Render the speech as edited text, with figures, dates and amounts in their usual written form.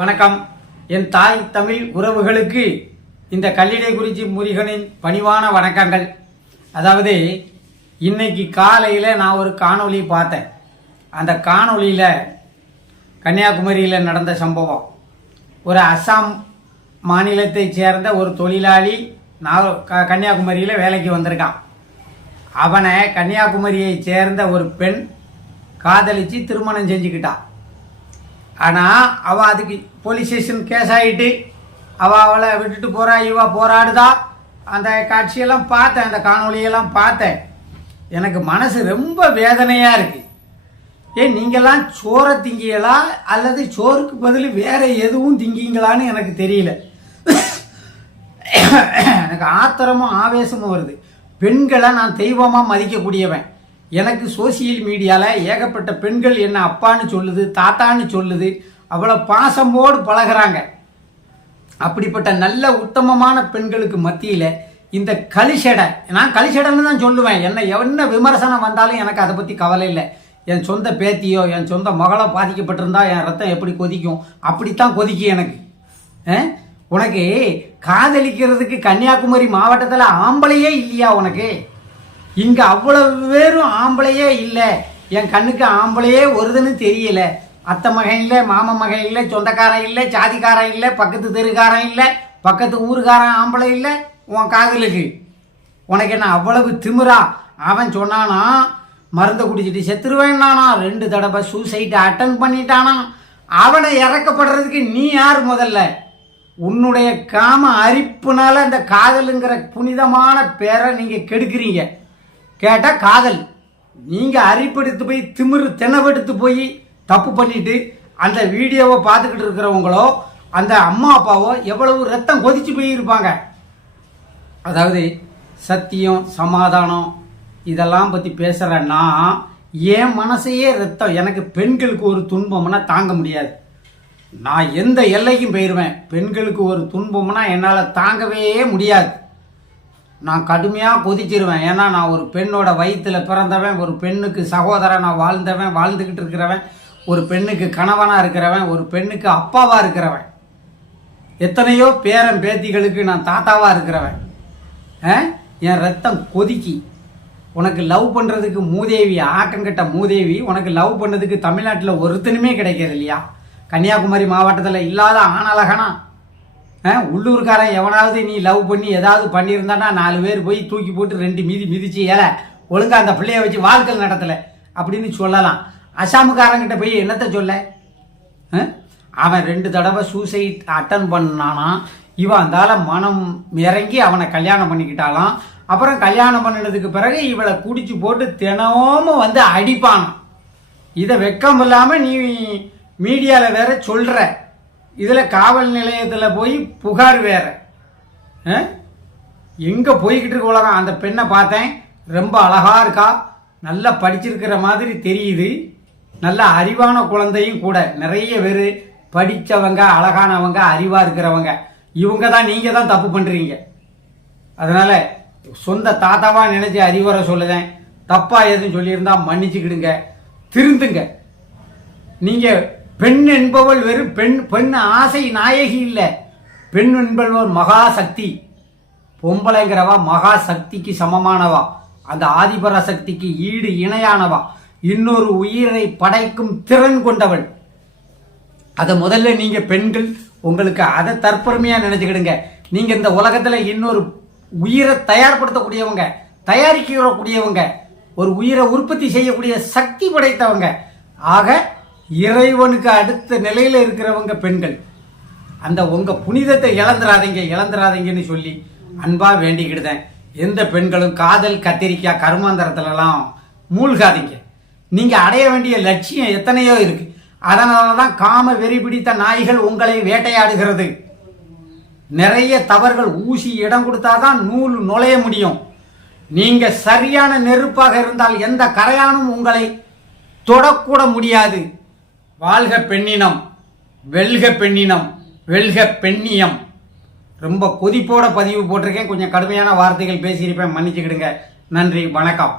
வணக்கம். என் தாய் தமிழ் உறவுகளுக்கு இந்த கல்லிடைக்குறிச்சி முருகனின் பணிவான வணக்கங்கள். அதாவது இன்னைக்கு காலையில் நான் ஒரு காணொளி பார்த்தேன். அந்த காணொளியில் கன்னியாகுமரியில் நடந்த சம்பவம். ஒரு அஸ்ஸாம் மாநிலத்தை சேர்ந்த ஒரு தொழிலாளி கன்னியாகுமரியில் வேலைக்கு வந்திருக்கான். அவனை கன்னியாகுமரியை சேர்ந்த ஒரு பெண் காதலிச்சு திருமணம் செஞ்சுக்கிட்டான். ஆனால் அவள் அதுக்கு போலீஸ் ஸ்டேஷன் கேஸ் ஆகிட்டு அவளை விட்டுட்டு போகிறா, இவா போராடுதா. அந்த காட்சியெல்லாம் பார்த்தேன், அந்த காணொலியெல்லாம் பார்த்தேன். எனக்கு மனசு ரொம்ப வேதனையாக இருக்குது. நீங்கள்லாம் சோறை திங்கிங்களா அல்லது சோறுக்கு பதில் வேறு எதுவும் திங்கிங்களான்னு எனக்கு தெரியல. எனக்கு ஆத்திரமும் ஆவேசமும் வருது. பெண்களை நான் தெய்வமாக மதிக்கக்கூடியவன். எனக்கு சோசியல் மீடியாவில் ஏகப்பட்ட பெண்கள் என்ன அப்பான்னு சொல்லுது, தாத்தான்னு சொல்லுது, அவ்வளோ பாசமோடு பழகிறாங்க. அப்படிப்பட்ட நல்ல உத்தமமான பெண்களுக்கு மத்தியில் இந்த கலிஷடை, நான் கலிஷடைன்னு தான் சொல்லுவேன். என்ன விமர்சனம் வந்தாலும் எனக்கு அதை பற்றி கவலை இல்லை. என் சொந்த பேத்தியோ என் சொந்த மகளோ பாதிக்கப்பட்டிருந்தா என் ரத்தம் எப்படி கொதிக்கும், அப்படித்தான் கொதிக்கும் எனக்கு. உனக்கு காதலிக்கிறதுக்கு கன்னியாகுமரி மாவட்டத்தில் ஆம்பளையே இல்லையா? உனக்கு இங்கே அவ்வளவு பேரும் ஆம்பளையே இல்லை. என் கண்ணுக்கு ஆம்பளையே வருதுன்னு தெரியல. அத்தை மகன் இல்லை, மாம மகன் இல்லை, சொந்தக்காரன் இல்லை, சாதிக்காரன் இல்லை, பக்கத்து தெருக்காரன் இல்லை, பக்கத்து ஊருக்காரன் ஆம்பளை இல்லை. உன் காதலுக்கு உனக்கு என்ன அவ்வளவு திமிரா? அவன் சொன்னானா மருந்தை குடிச்சிட்டு செத்துருவேன்னானா, 2 தடவை சூசைட் அட்டன் பண்ணிட்டானா. அவனை இறக்கப்படுறதுக்கு நீ யார்? முதல்ல உன்னுடைய காம அரிப்புனால அந்த காதலுங்கிற புனிதமான பேரை நீங்கள் கெடுக்கிறீங்க. கேட்டால் காதல், நீங்கள் அரிப்படுத்து போய் திமிரு தென்னவெடுத்து போய் தப்பு பண்ணிட்டு அந்த வீடியோவை பார்த்துக்கிட்டு இருக்கிறவங்களோ அந்த அம்மா அப்பாவோ எவ்வளவு ரத்தம் கொதிச்சு போயிருப்பாங்க. அதாவது சத்தியம் சமாதானம் இதெல்லாம் பற்றி பேசுகிறேன்னா என் மனசையே ரத்தம். எனக்கு பெண்களுக்கு ஒரு துன்பம்னா தாங்க முடியாது. நான் எந்த எல்லைக்கும் போயிடுவேன். பெண்களுக்கு ஒரு துன்பம்னா என்னால் தாங்கவே முடியாது. நான் கடுமையாக கொதிச்சிருவேன். ஏன்னா நான் ஒரு பெண்ணோட வயிற்றில் பிறந்தவன், ஒரு பெண்ணுக்கு சகோதரன், நான் வாழ்ந்துக்கிட்டு இருக்கிறவன், ஒரு பெண்ணுக்கு கணவனாக இருக்கிறவன், ஒரு பெண்ணுக்கு அப்பாவாக இருக்கிறவன், எத்தனையோ பேரன் பேத்திகளுக்கு நான் தாத்தாவாக இருக்கிறவன். என் ரத்தம் கொதிக்கி. உனக்கு லவ் பண்ணுறதுக்கு மூதேவி, ஆக்கங்கிட்ட மூதேவி, உனக்கு லவ் பண்ணதுக்கு தமிழ்நாட்டில் ஒருத்தனுமே கிடைக்கிறது இல்லையா? கன்னியாகுமரி மாவட்டத்தில் இல்லாத ஆணழகனா? உள்ளூர்காரன் எவனாவது நீ லவ் பண்ணி ஏதாவது பண்ணியிருந்தானா 4 பேர் போய் தூக்கி போட்டு 2 மிதிச்சு ஒழுங்கா அந்த பிள்ளைய வச்சு வாழ்க்கை நடத்தலை அப்படின்னு சொல்லலாம். அசாமுக்காரங்கிட்ட போய் என்னத்தை சொல்ல? அவன் 2 தடவை சூசைட் அட்டன் பண்ணானா. இவன் அந்தால மனம் இறங்கி அவனை கல்யாணம் பண்ணிக்கிட்டாலாம். அப்புறம் கல்யாணம் பண்ணினதுக்கு பிறகு இவளை குடிச்சு போட்டு தினமும் வந்து அடிப்பானான். இதை வெக்கம் இல்லாமல் நீ மீடியாவில் வேற சொல்கிற. இதில் காவல் நிலையத்தில் போய் புகார் வேற. எங்கே போய்கிட்டு இருக்க உலகம்? அந்த பெண்ணை பார்த்தேன், ரொம்ப அழகாக இருக்கா, நல்லா படிச்சிருக்கிற மாதிரி தெரியுது, நல்ல அறிவான குழந்தையும் கூட. நிறைய பேர் படித்தவங்க, அழகானவங்க, அறிவாக இருக்கிறவங்க. இவங்க தான், நீங்கள் தான் தப்பு பண்ணுறீங்க. அதனால் சொந்த தாத்தாவாக நினச்சி அறிவுரை சொல்லுதேன். தப்பாக எதுவும் சொல்லியிருந்தா மன்னிச்சுக்கிடுங்க, திருந்துங்க. நீங்கள் பெண் என்பவள் வெறும் பெண் ஆசை நாயகி இல்லை. பெண் என்பவள் மகா சக்தி. பொம்பளைங்கிறவா மகா சக்திக்கு சமமானவா, அந்த ஆதிபர சக்திக்கு ஈடு இணையானவா, இன்னொரு உயிரை படைக்கும் திறன் கொண்டவள். அதை முதல்ல நீங்க பெண்கள் உங்களுக்கு அதை தற்பெருமையா நினைச்சுக்கிடுங்க. நீங்க இந்த உலகத்துல இன்னொரு உயிரை தயார்படுத்தக்கூடியவங்க, தயாரிக்கக்கூடியவங்க, ஒரு உயிரை உற்பத்தி செய்யக்கூடிய சக்தி படைத்தவங்க. ஆக இறைவனுக்கு அடுத்த நிலையில இருக்கிறவங்க பெண்கள். அந்த உங்க புனிதத்தை இழந்துராதீங்கன்னு சொல்லி அன்பா வேண்டிக்கிடுதேன். எந்த பெண்களும் காதல் கத்திரிக்காய் கருமாந்தரத்துலலாம் மூழ்காதீங்க. நீங்க அடைய வேண்டிய லட்சியம் எத்தனையோ இருக்கு. அதனாலதான் காம வெறி பிடித்த நாய்கள் உங்களை வேட்டையாடுகிறது. நிறைய தவறுகள், ஊசி இடம் கொடுத்தாதான் நூல் நுழைய முடியும். நீங்க சரியான நெருப்பாக இருந்தால் எந்த கரையானும் உங்களை தொடக்கூட முடியாது. வாழ்க பெண்ணினம், வெல்க பெண்ணினம், வெல்க பெண்ணியம். ரொம்ப கொதிப்போட பதிவு போட்டிருக்கேன். கொஞ்சம் கடுமையான வார்த்தைகள் பேசியிருப்பேன், மன்னிச்சுக்கிடுங்க. நன்றி, வணக்கம்.